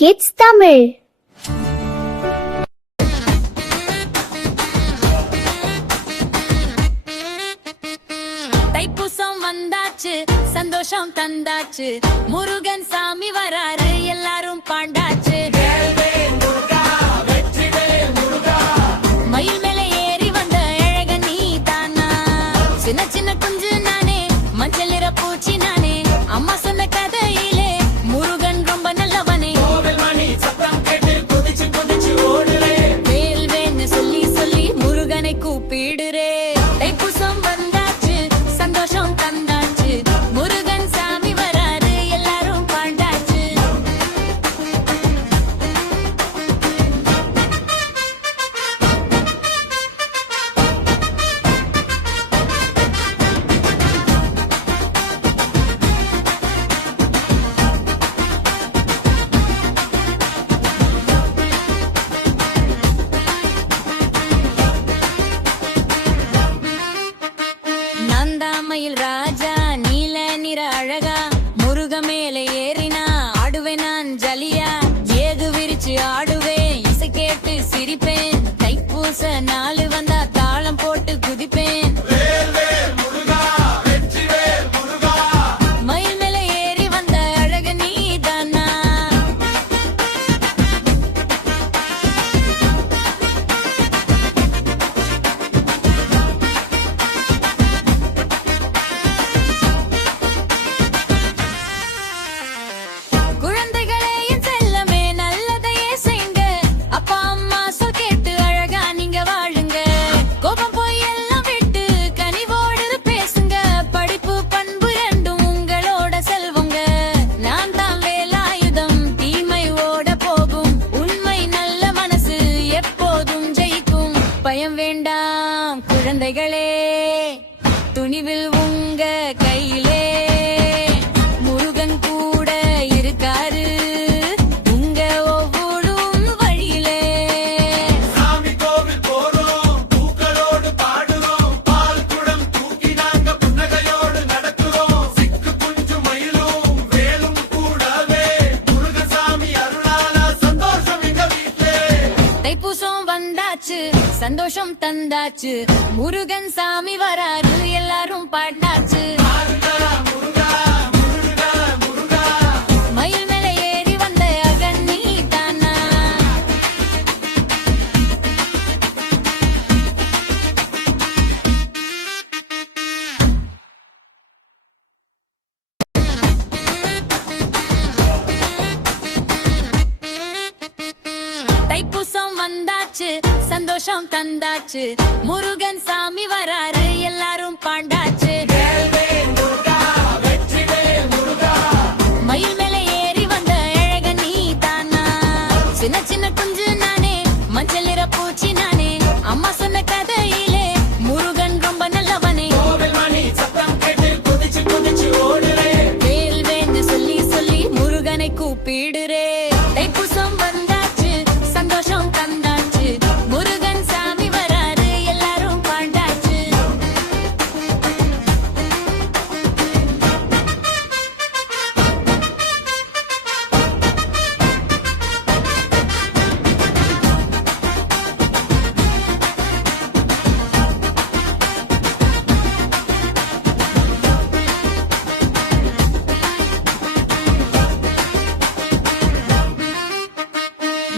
Kids Tamil. Thaipusam வந்தாச்சு, சந்தோஷம் தந்தாச்சு, முருகன் சாமி வராரு, எல்லாரும் பாண்டாச்சு. மயில் மேல ஏறி வந்த அழக நீ தானா, சின்ன சின்ன குஞ்சு நானே, மஞ்சள் நிற பூச்சி நானே, அம்மா சொன்ன கதையிலே முருகன் ரொம்ப நல்லவனே. வேல் வேன்னு சொல்லி சொல்லி முருகனை கூப்பிடுறே. தைப்பூசம் வந்தாச்சு, சந்தோஷம் தந்தாச்சு, முருகன் சாமி வராரு, எல்லாரும் பாண்டாச்சு. நந்தாமயில் ராஜா நீல நிற அழகா, முருக மேல ஏறினா ஆடுவேன் நான் ஜலியா, ஏது விரிச்சு ஆடுவேன், இசை கேட்டு சிரிப்பேன், தைப்பூச நாலு வந்தா தாளம் போட்டு குதிப்பேன். மயில் மேல ஏறி வந்த அழக நீ தானா, குழந்தைகளே என் செல்லமே நல்லதையே செய்ங்க, அப்பா அம்மா சொல் கேட்டு அழகா நீங்க வாழுங்க, கோபம் போய் எல்லாம் விட்டு கனிவோடு பேசுங்க, படிப்பு பண்பு ரெண்டும் உங்களோட செல்வங்க, நான் தான் வேலாயுதம் தீமை ஓட போகும், உண்மை நல்ல மனசு எப்போதும் ஜெயிக்கும், பயம் வேண்டாம் குழந்தைகளே, துணிவில் உங்க கையிலே முருகன் கூட இருக்காரு, உங்க ஒவ்வொரும் வழியிலே. சாமி கோவில் போறோம், பூக்களோடு பாடுறோம், பால் குடம் தூக்கி நாங்க புன்னகையோடு நடக்கிறோம், சிக்கு குஞ்சு மயிலும் வேலும் கூடவே, முருகசாமி அருளால சந்தோஷம் எங்க வீட்லே. தைப்பூசம் வந்தாச்சு, சந்தோஷம் தந்தாச்சு, முருகன் சாமி வராரு, எல்லாரும் பாட்டாச்சு. மயில் மேல ஏறி வந்த அகன் நீ தானா, தைப்பூசம் வந்தாச்சு, சந்தோஷம் தந்தாச்சு, முருகன் சாமி வராரு, எல்லாரும் பாண்டாச்சு. மயில் மேல ஏறி வந்த அழக நீ தானா, சின்ன சின்ன குஞ்சு நானே, மஞ்சள் நிற பூச்சி நானே, அம்மா சொன்ன கதையிலே முருகன் ரொம்ப நல்லவனே. வேல் வேன்னு சொல்லி சொல்லி முருகனை கூப்பிடுறே. தைப்பூசம் வந்தாச்சு, சந்தோஷம் தந்தாச்சு, முருகன் சாமி வராரு, எல்லாரும் பாண்டாச்சு.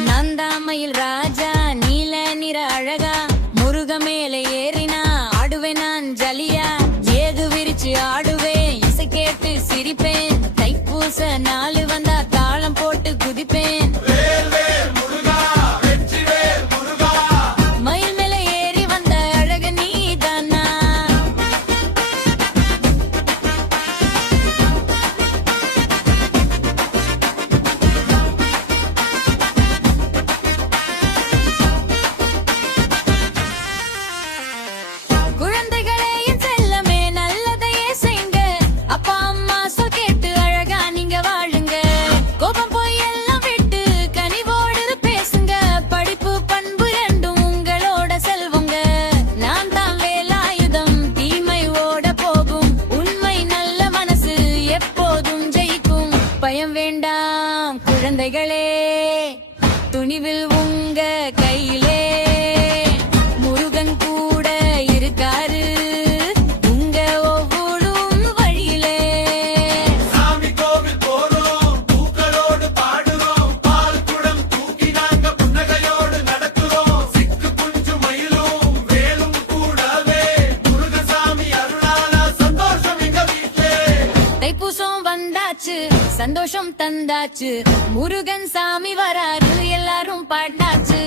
நந்தாமயில் ராஜா நீல நிற அழகா, முருக மேல ஏறினா ஆடுவேன் நான் ஜலியா, ஏது விரிச்சு ஆடுவேன், இசை கேட்டு சிரிப்பேன், தைப்பூச நாலு வந்தா தாளம் போட்டு குதிப்பேன். மயில் மேல ஏறி வந்த அழக நீ தானா, குழந்தைகளே என் செல்லமே நல்லதையே செய்ங்க, அப்பா அம்மா சொல் கேட்டு அழகா நீங்க வாழுங்க, கோபம் போய் எல்லாம் விட்டு கனிவோடு பேசுங்க, படிப்பு பண்பு ரெண்டும் உங்களோட செல்வங்க, நான் தான் வேலாயுதம் தீமை ஓட போகும், உண்மை நல்ல மனசு எப்போதும் ஜெயிக்கும், பயம் வேண்டாம் குழந்தைகளே, முடிவில் உங்க கையிலே முருகன் கூட இருக்காரு உங்க ஒவ்வொரும் வழியிலே. சாமி கோவில் போறோம் பூக்களோடு பாடுறோம் பால் குடம் தூக்கி நாங்க புன்னகையோடு நடக்கிறோம் சிக்கு குஞ்சு மயிலும் வேலும் கூடவே முருகசாமி அருளால சந்தோஷம் எங்க வீட்லே. தைப்பூசம் வந்தாச்சு சந்தோஷம் தந்தாச்சு முருகன் சாமி வராரு எல்லாரும் பாட்டாச்சு.